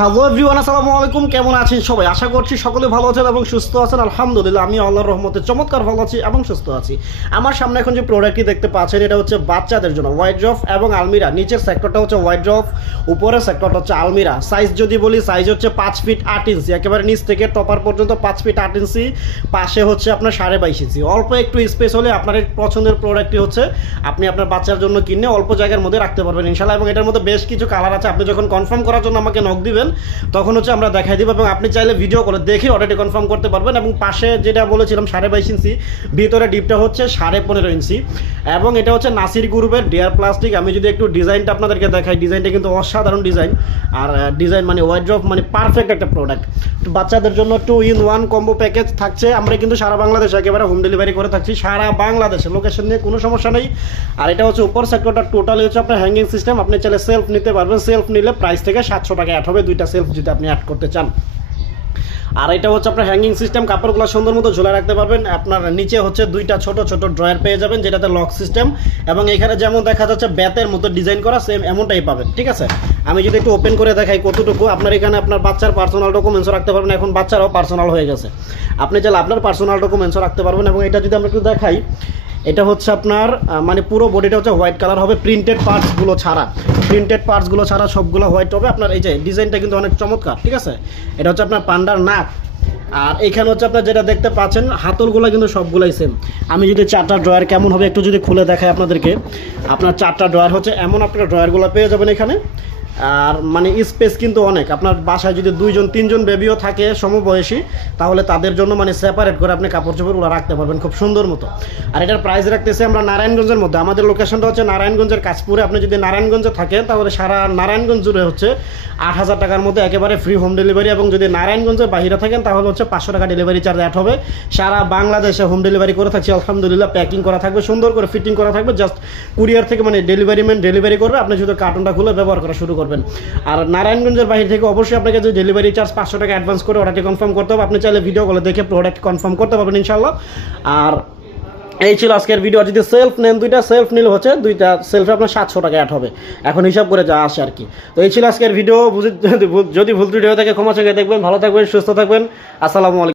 Hello everyone, আসসালামু আলাইকুম। কেমন আছেন সবাই? আশা করছি সকলে ভালো আছেন এবং সুস্থ আছেন। আলহামদুলিল্লাহ, আমি আল্লাহর রহমতে চমৎকার ভালো আছি এবং সুস্থ আছি। আমার সামনে এখন যে প্রোডাক্টটি দেখতে পাচ্ছেন, এটা হচ্ছে বাচ্চাদের জন্য ওয়াইড্রফ এবং আলমিরা। নিচের সেক্টরটা হচ্ছে ওয়াইড্রফ, উপরের সেক্টরটা হচ্ছে আলমিরা। সাইজ যদি বলি, সাইজ হচ্ছে 5 ফিট 8 ইঞ্চি, একেবারে নিচ থেকে টপার পর্যন্ত 5 ফিট 8 ইঞ্চি, পাশে হচ্ছে আপনার 22.5 ইঞ্চি। অল্প একটু স্পেস হলে আপনার এই পছন্দের প্রোডাক্টটি হচ্ছে আপনি আপনার বাচ্চার জন্য কিনে অল্প জায়গার মধ্যে রাখতে পারবেন ইনশাআল্লাহ। এবং এটার মধ্যে বেশ কিছু কালার আছে। আপনি যখন কনফার্ম করার জন্য আমাকে নক দিবেন, তখন হচ্ছে আমরা দেখাই দিব এবং আপনি চাইলে ভিডিও করে দেখে অর্ডারটি কনফার্ম করতে পারবেন। এবং পাশে যেটা বলেছিলাম 22.5 ইঞ্চি, ভিতরে ডিপটা হচ্ছে 15.5 ইঞ্চি। এবং এটা হচ্ছে নাসির গ্রুপের ডেয়ার প্লাস্টিক। আমি যদি একটু ডিজাইনটা আপনাদেরকে দেখাই, ডিজাইনটা কিন্তু অসাধারণ ডিজাইন। আর ডিজাইন মানে ওয়াইড্রপ মানে পারফেক্ট একটা প্রোডাক্ট। বাচ্চাদের জন্য 2-in-1 কম্বো প্যাকেজ থাকছে। আমরা কিন্তু সারা বাংলাদেশে একেবারে হোম ডেলিভারি করে থাকছি, সারা বাংলাদেশে। লোকেশন নিয়ে কোনো সমস্যা নেই। আর এটা হচ্ছে উপর সেক্টরটা টোটালি হচ্ছে আপনার হ্যাঙ্গিং সিস্টেম। আপনি চাইলে সেলফ নিতে পারবেন। সেলফ নিলে প্রাইস থেকে 700 টাকা অ্যাড হবে, দুইটা সেলফ যদি আপনি অ্যাড করতে চান। আর এটা হচ্ছে আপনার হ্যাঙ্গিং সিস্টেম, কাপড়গুলো সুন্দর মতো ঝোলা রাখতে পারবেন। আপনার নিচে হচ্ছে দুইটা ছোট ছোট ড্রয়ার পেয়ে যাবেন, যেটাতে লক সিস্টেম। এবং এখানে যেমন দেখা যাচ্ছে ব্যাতের মতো ডিজাইন করা, সেম এমনটাই পাবেন। ঠিক আছে, আমি যদি একটু ওপেন করে দেখাই কতটুকু, আপনার এখানে আপনার বাচ্চার পার্সোনাল ডকুমেন্টসও রাখতে পারবেন। এখন বাচ্চারাও পার্সোনাল হয়ে গেছে, আপনি চাইলে আপনার পার্সোনাল ডকুমেন্টসও রাখতে পারবেন। এবং এটা যদি আমরা একটু দেখাই, এটা হচ্ছে আপনার মানে পুরো বডিটা হচ্ছে হোয়াইট কালার হবে, প্রিন্টেড পার্টসগুলো ছাড়া। প্রিন্টেড পার্টসগুলো ছাড়া সবগুলো হোয়াইট হবে। আপনার এই যে ডিজাইনটা কিন্তু অনেক চমৎকার। ঠিক আছে, এটা হচ্ছে আপনার পান্ডার নাক। আর এইখানে হচ্ছে আপনার যেটা দেখতে পাচ্ছেন, হাতলগুলো কিন্তু সবগুলাই সেম। আমি যদি 4টা ড্রয়ার কেমন হবে একটু যদি খুলে দেখাই আপনাদেরকে, আপনার 4টা ড্রয়ার হচ্ছে এমন আপনার ড্রয়ারগুলো পেয়ে যাবেন এখানে। আর মানে স্পেস কিন্তু অনেক। আপনার বাসায় যদি 2-3জন বেবিও থাকে সমবয়সী, তাহলে তাদের জন্য মানে সেপারেট করে আপনি কাপড় চোপড়গুলো রাখতে পারবেন খুব সুন্দর মতো। আর এটার প্রাইস রাখতেছি আমরা নারায়ণগঞ্জের মধ্যে। আমাদের লোকেশনটা হচ্ছে নারায়ণগঞ্জের কাশপুরে। আপনি যদি নারায়ণগঞ্জে থাকেন, তাহলে সারা নারায়ণগঞ্জ জুড়ে হচ্ছে 8,000 টাকার মধ্যে একেবারে ফ্রি হোম ডেলিভারি। এবং যদি নারায়ণগঞ্জের বাইরে থাকেন, তাহলে হচ্ছে 500 টাকা ডেলিভারি চার্জ অ্যাড হবে। সারা বাংলাদেশে হোম ডেলিভারি করে থাকছি আলহামদুলিল্লাহ। প্যাকিং করা থাকবে, সুন্দর করে ফিটিং করা থাকবে। জাস্ট কুরিয়ার থেকে মানে ডেলিভারি ম্যান ডেলিভারি করবে, আপনি শুধু কার্টনটা খুলে ব্যবহার করা শুরু করবেন। আর নারায়ণগঞ্জের বাইরে থেকে অবশ্যই আপনাকে যে ডেলিভারি চার্জ 500 টাকা অ্যাডভান্স করে অর্ডারটি কনফার্ম করতে হবে। আপনি চাইলে ভিডিও কলে দেখে প্রোডাক্ট কনফার্ম করতে পারবেন ইনশাআল্লাহ। আর এই ছিল আজকের ভিডিও। যদি সেলফ নেন, দুইটা সেলফ নিলে হচ্ছে দুইটা সেলফে আপনার 700 টাকা অ্যাড হবে, এখন হিসাব করে যা আসে আর কি। তো এই ছিল আজকের ভিডিও। যদি ভুল ত্রুটি হয়ে থাকে ক্ষমা চেয়ে দেখবেন। ভালো থাকবেন, সুস্থ থাকবেন। আসসালামু আলাইকুম।